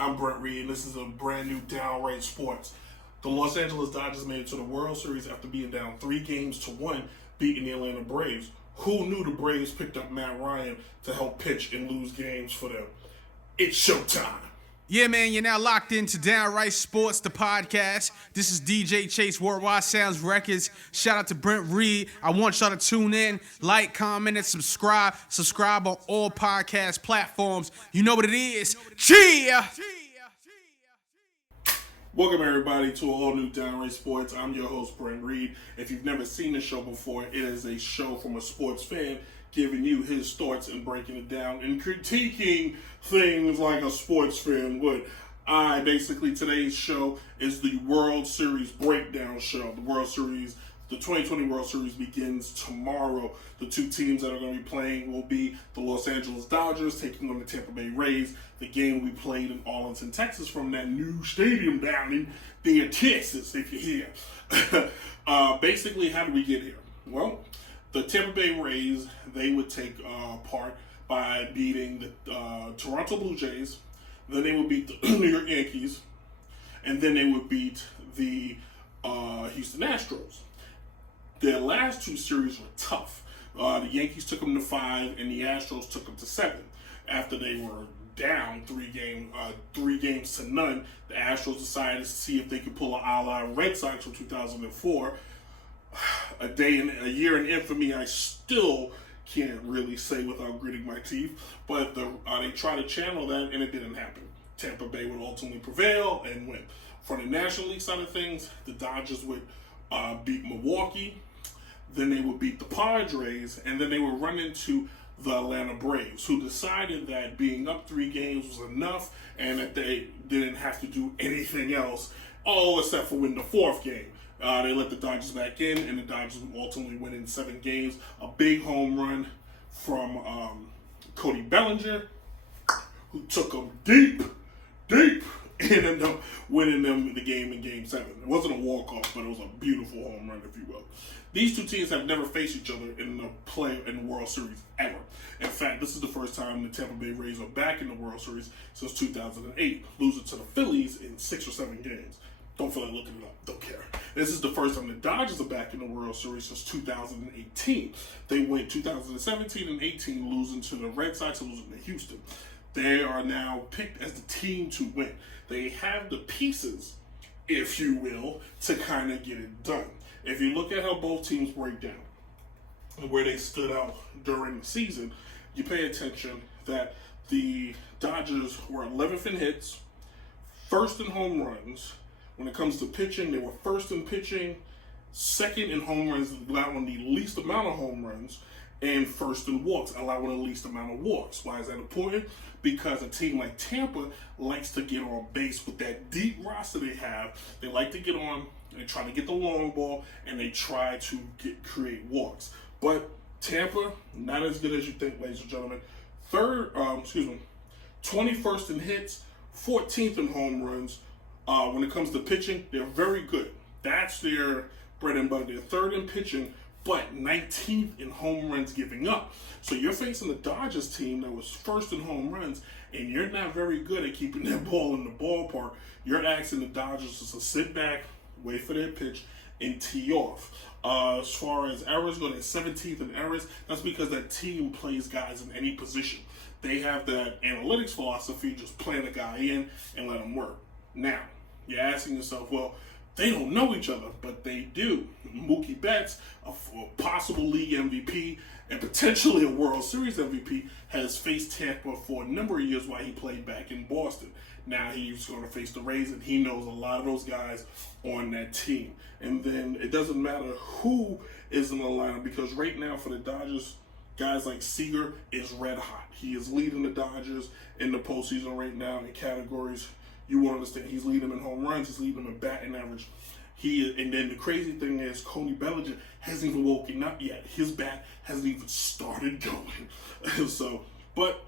I'm Brent Reid, and this is a brand new Downrightsports. The Los Angeles Dodgers made it to the World Series after being down 3-1, beating the Atlanta Braves. Who knew the Braves picked up Matt Ryan to help pitch and lose games for them? It's showtime. Yeah, man, you're now locked into Downright Sports, the podcast. This is DJ Chase, Worldwide Sounds Records. Shout out to Brent Reid. I want y'all to tune in, like, comment, and subscribe. Subscribe on all podcast platforms. You know what it is. Cheer! Welcome, everybody, to all new Downright Sports. I'm your host, Brent Reid. If you've never seen the show before, it is a show from a sports fan giving you his thoughts and breaking it down and critiquing things like a sports fan would. Today's show is the World Series breakdown show. The 2020 World Series begins tomorrow. The two teams that are going to be playing will be the Los Angeles Dodgers taking on the Tampa Bay Rays. The game will be played in Arlington, Texas from that new stadium down in there, Texas, if you're here. How did we get here? Well, the Tampa Bay Rays, they would take part by beating the Toronto Blue Jays. Then they would beat the New York Yankees. And then they would beat the Houston Astros. Their last two series were tough. The Yankees took them to 5, and the Astros took them to 7. After they were down 3 games to none, the Astros decided to see if they could pull an a la Red Sox from 2004. A year in infamy, I still can't really say without gritting my teeth, but they tried to channel that, and it didn't happen. Tampa Bay would ultimately prevail and win. For the National League side of things, the Dodgers would beat Milwaukee, then they would beat the Padres, and then they would run into the Atlanta Braves, who decided that being up 3 games was enough and that they didn't have to do anything else, all except for win the 4th game. They let the Dodgers back in, and the Dodgers would ultimately win in 7 games. A big home run from Cody Bellinger, who took them deep, and ended up winning them the game in Game 7. It wasn't a walk-off, but it was a beautiful home run, if you will. These two teams have never faced each other in the World Series ever. In fact, this is the first time the Tampa Bay Rays are back in the World Series since 2008, losing to the Phillies in 6 or 7 games. Don't feel like looking it up. Don't care. This is the first time the Dodgers are back in the World Series since 2018. They went 2017 and 18, losing to the Red Sox and losing to Houston. They are now picked as the team to win. They have the pieces, if you will, to kind of get it done. If you look at how both teams break down and where they stood out during the season, you pay attention that the Dodgers were 11th in hits, 1st in home runs. When it comes to pitching, they were 1st in pitching, 2nd in home runs, allowing the least amount of home runs, and 1st in walks, allowing the least amount of walks. Why is that important? Because a team like Tampa likes to get on base with that deep roster they have. They like to get on, they try to get the long ball, and they try to create walks. But Tampa, not as good as you think, ladies and gentlemen. 21st in hits, 14th in home runs. When it comes to pitching, they're very good. That's their bread and butter. They're 3rd in pitching, but 19th in home runs giving up. So you're facing the Dodgers team that was 1st in home runs, and you're not very good at keeping that ball in the ballpark. You're asking the Dodgers to sit back, wait for their pitch, and tee off. As far as errors go, they're 17th in errors. That's because that team plays guys in any position. They have that analytics philosophy, just playing a guy in and let him work. Now, you're asking yourself, well, they don't know each other, but they do. Mookie Betts, a possible league MVP and potentially a World Series MVP, has faced Tampa for a number of years while he played back in Boston. Now he's going to face the Rays, and he knows a lot of those guys on that team. And then it doesn't matter who is in the lineup, because right now for the Dodgers, guys like Seager is red hot. He is leading the Dodgers in the postseason right now in categories. You won't understand. He's leading them in home runs. He's leading them in batting average. And then the crazy thing is, Cody Bellinger hasn't even woken up yet. His bat hasn't even started going. But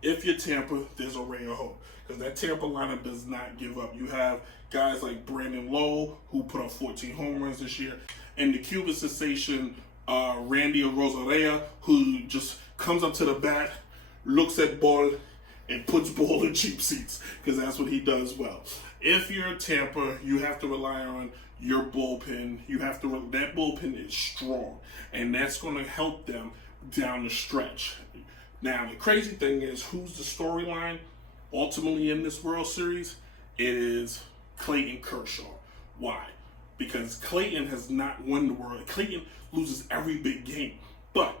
if you're Tampa, there's a ray of hope, because that Tampa lineup does not give up. You have guys like Brandon Lowe, who put up 14 home runs this year, and the Cuban sensation Randy Rosarella, who just comes up to the bat, looks at ball, and puts ball in cheap seats because that's what he does well. If you're Tampa, you have to rely on your bullpen. That bullpen is strong, and that's going to help them down the stretch. Now, the crazy thing is, who's the storyline ultimately in this World Series? It is Clayton Kershaw. Why? Because Clayton has not won the World. Clayton loses every big game. But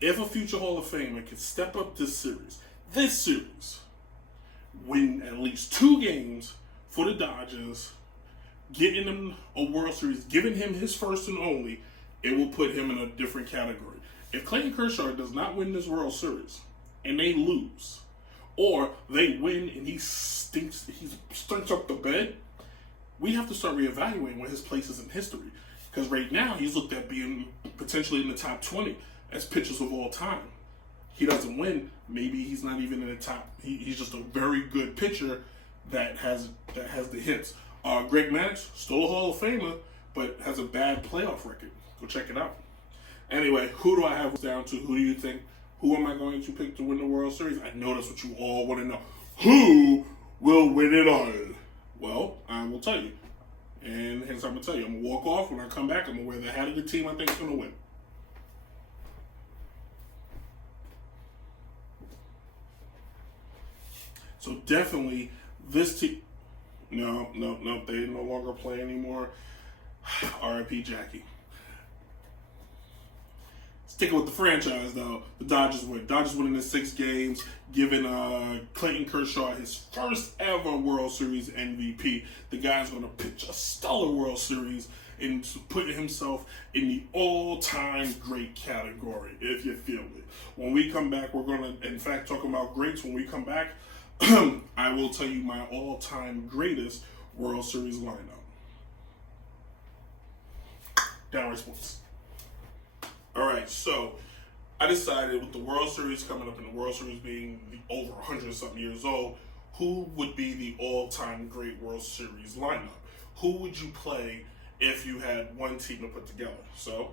if a future Hall of Famer could step up this series, win at least 2 games for the Dodgers, getting him a World Series, giving him his first and only, it will put him in a different category. If Clayton Kershaw does not win this World Series and they lose, or they win and he stinks up the bed, we have to start reevaluating what his place is in history. Because right now, he's looked at being potentially in the top 20 as pitchers of all time. He doesn't win. Maybe he's not even in the top. He's just a very good pitcher that has the hits. Greg Maddux, still a Hall of Famer, but has a bad playoff record. Go check it out. Anyway, who do I have down to? Who do you think? Who am I going to pick to win the World Series? I know that's what you all want to know. Who will win it all? Well, I will tell you. And hence I'm going to tell you. I'm going to walk off. When I come back, I'm going to wear the hat of the team I think is going to win. So definitely this team. No. They no longer play anymore. R.I.P. Jackie. Sticking with the franchise, though, the Dodgers win. Dodgers winning the 6 games, giving Clayton Kershaw his first ever World Series MVP. The guy's going to pitch a stellar World Series and put himself in the all-time great category, if you feel it. When we come back, we're going to, in fact, talking about greats. When we come back, I will tell you my all-time greatest World Series lineup. Downright Sports. All right, so I decided with the World Series coming up and the World Series being over 100-something years old, who would be the all-time great World Series lineup? Who would you play if you had one team to put together? So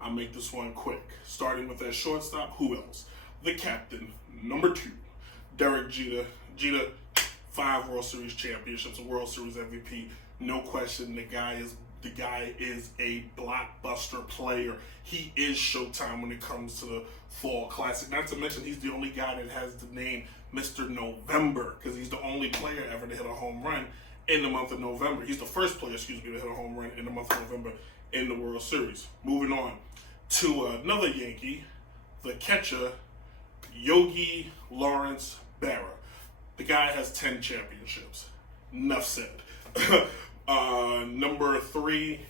I'll make this one quick. Starting with that shortstop, who else? The captain, number 2, Derek Jeter. Jeter, 5 World Series championships, a World Series MVP. No question, the guy is a blockbuster player. He is Showtime when it comes to the Fall Classic. Not to mention, he's the only guy that has the name Mr. November, because he's the only player ever to hit a home run in the month of November. He's the first player, to hit a home run in the month of November in the World Series. Moving on to another Yankee, the catcher, Yogi Lawrence Berra. The guy has 10 championships. Enough said. Number 3,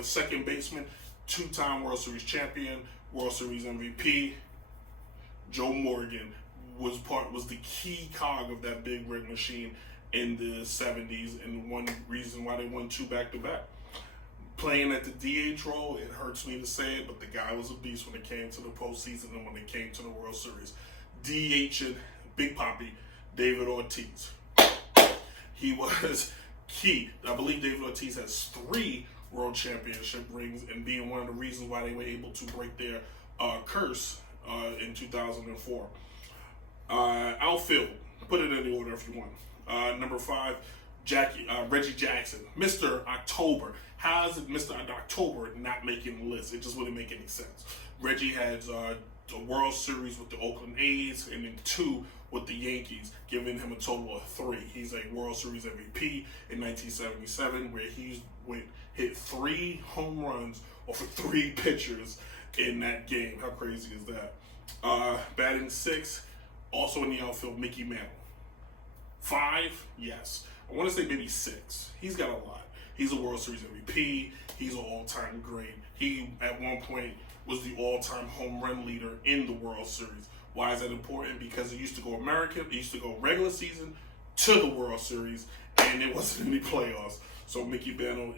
second baseman, 2-time World Series champion, World Series MVP, Joe Morgan was the key cog of that big rig machine in the 70s, and one reason why they won 2 back-to-back. Playing at the DH role, it hurts me to say it, but the guy was a beast when it came to the postseason and when it came to the World Series. DH and Big Papi, David Ortiz. He was key. I believe David Ortiz has 3 World Championship rings, and being one of the reasons why they were able to break their curse in 2004. Outfield, put it in the order if you want. Number 5, Reggie Jackson, Mr. October. How is it Mr. October not making the list? It just wouldn't make any sense. Reggie has the World Series with the Oakland A's and then 2 with the Yankees, giving him a total of 3. He's a World Series MVP in 1977, where he hit 3 home runs off of 3 pitchers in that game. How crazy is that? Batting 6, also in the outfield, Mickey Mantle. 5, yes. I want to say maybe 6. He's got a lot. He's a World Series MVP. He's an all-time great. He, at one point, was the all-time home run leader in the World Series. Why is that important? Because it used to go American, it used to go regular season to the World Series, and it wasn't any playoffs. So Mickey Mantle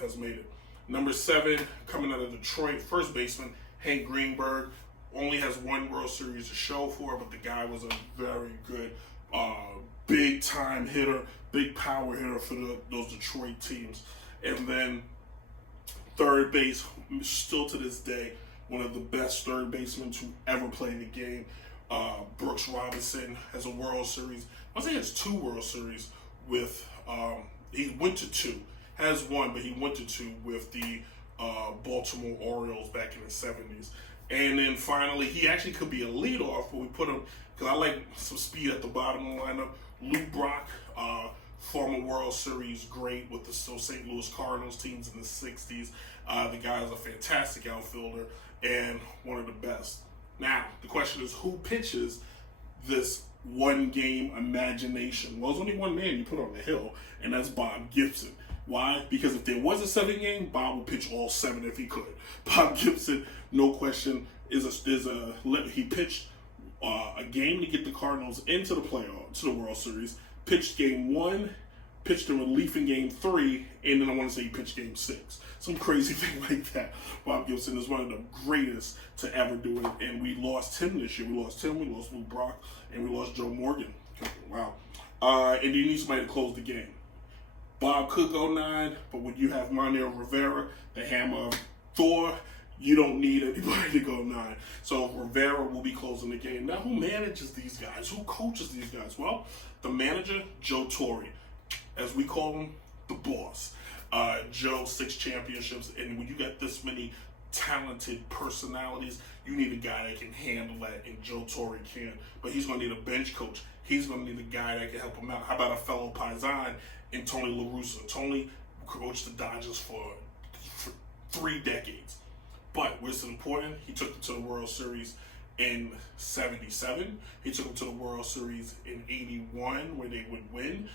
has made it. Number 7, coming out of Detroit, first baseman, Hank Greenberg. Only has 1 World Series to show for, but the guy was a very good, big-time hitter, big power hitter for those Detroit teams. And then third base, still to this day, one of the best third basemen to ever play the game, Brooks Robinson has a World Series. I think he has 2 World Series with, he went to 2. Has 1, but he went to 2 with the Baltimore Orioles back in the 70s. And then finally, he actually could be a leadoff, but we put him, because I like some speed at the bottom of the lineup. Luke Brock, former World Series great with the St. Louis Cardinals teams in the 60s. The guy is a fantastic outfielder and one of the best. Now, the question is, who pitches this one-game imagination? Well, there's only one man you put on the hill, and that's Bob Gibson. Why? Because if there was a 7-game, Bob would pitch all 7 if he could. Bob Gibson, no question, he pitched a game to get the Cardinals into the playoffs, to the World Series. Pitched game 1, pitched a relief in game 3, and then I want to say he pitched game 6. Some crazy thing like that. Bob Gibson is one of the greatest to ever do it, and we lost him this year. We lost him, we lost Luke Brock, and we lost Joe Morgan. Wow. And you need somebody to close the game. Bob could go 9, but when you have Manuel Rivera, the hammer of Thor, you don't need anybody to go 9. So Rivera will be closing the game. Now, who manages these guys? Who coaches these guys? Well, the manager, Joe Torre. As we call him, the boss. Joe, 6 championships, and when you got this many talented personalities, you need a guy that can handle that, and Joe Torre can. But he's going to need a bench coach. He's going to need a guy that can help him out. How about a fellow Paisan and Tony La Russa? Tony coached the Dodgers for 3 decades. But what's important, he took them to the World Series in 77. He took them to the World Series in 81, where they would win.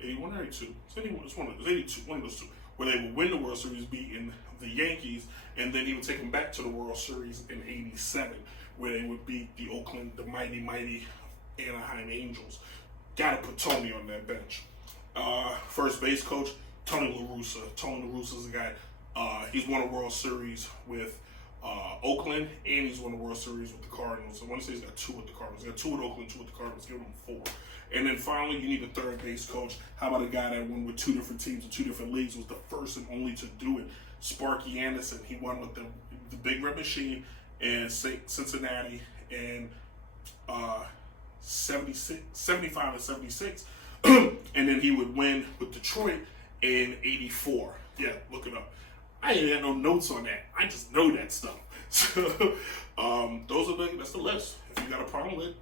81 or 82? It's one of those 2. Where they would win the World Series, beating the Yankees, and then he would take them back to the World Series in 87, where they would beat the mighty Anaheim Angels. Gotta put Tony on that bench. First base coach, Tony La Russa. Tony La Russa is a guy, he's won a World Series with Oakland, and he's won a World Series with the Cardinals. I want to say he's got 2 with the Cardinals. He's got 2 with Oakland, 2 with the Cardinals. Give him 4. And then finally, you need a third base coach. How about a guy that won with 2 different teams in 2 different leagues, was the first and only to do it? Sparky Anderson. He won with the Big Red Machine in Cincinnati in 75 and 76. And then he would win with Detroit in 84. Yeah, look it up. I ain't had no notes on that. I just know that stuff. So that's the list. If you got a problem with it,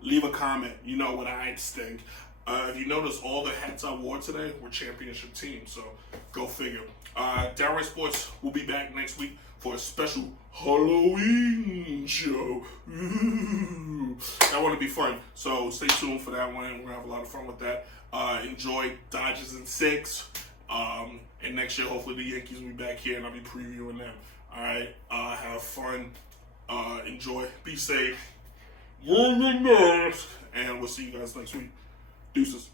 leave a comment. You know what I think. If you notice, all the hats I wore today were championship teams, so go figure. Downright Sports will be back next week for a special Halloween show. Ooh. That want to be fun, so stay tuned for that one. We're going to have a lot of fun with that. Enjoy Dodgers in 6. And next year, hopefully, the Yankees will be back here, and I'll be previewing them. All right, have fun. Enjoy. Be safe. And we'll see you guys next week. Deuces.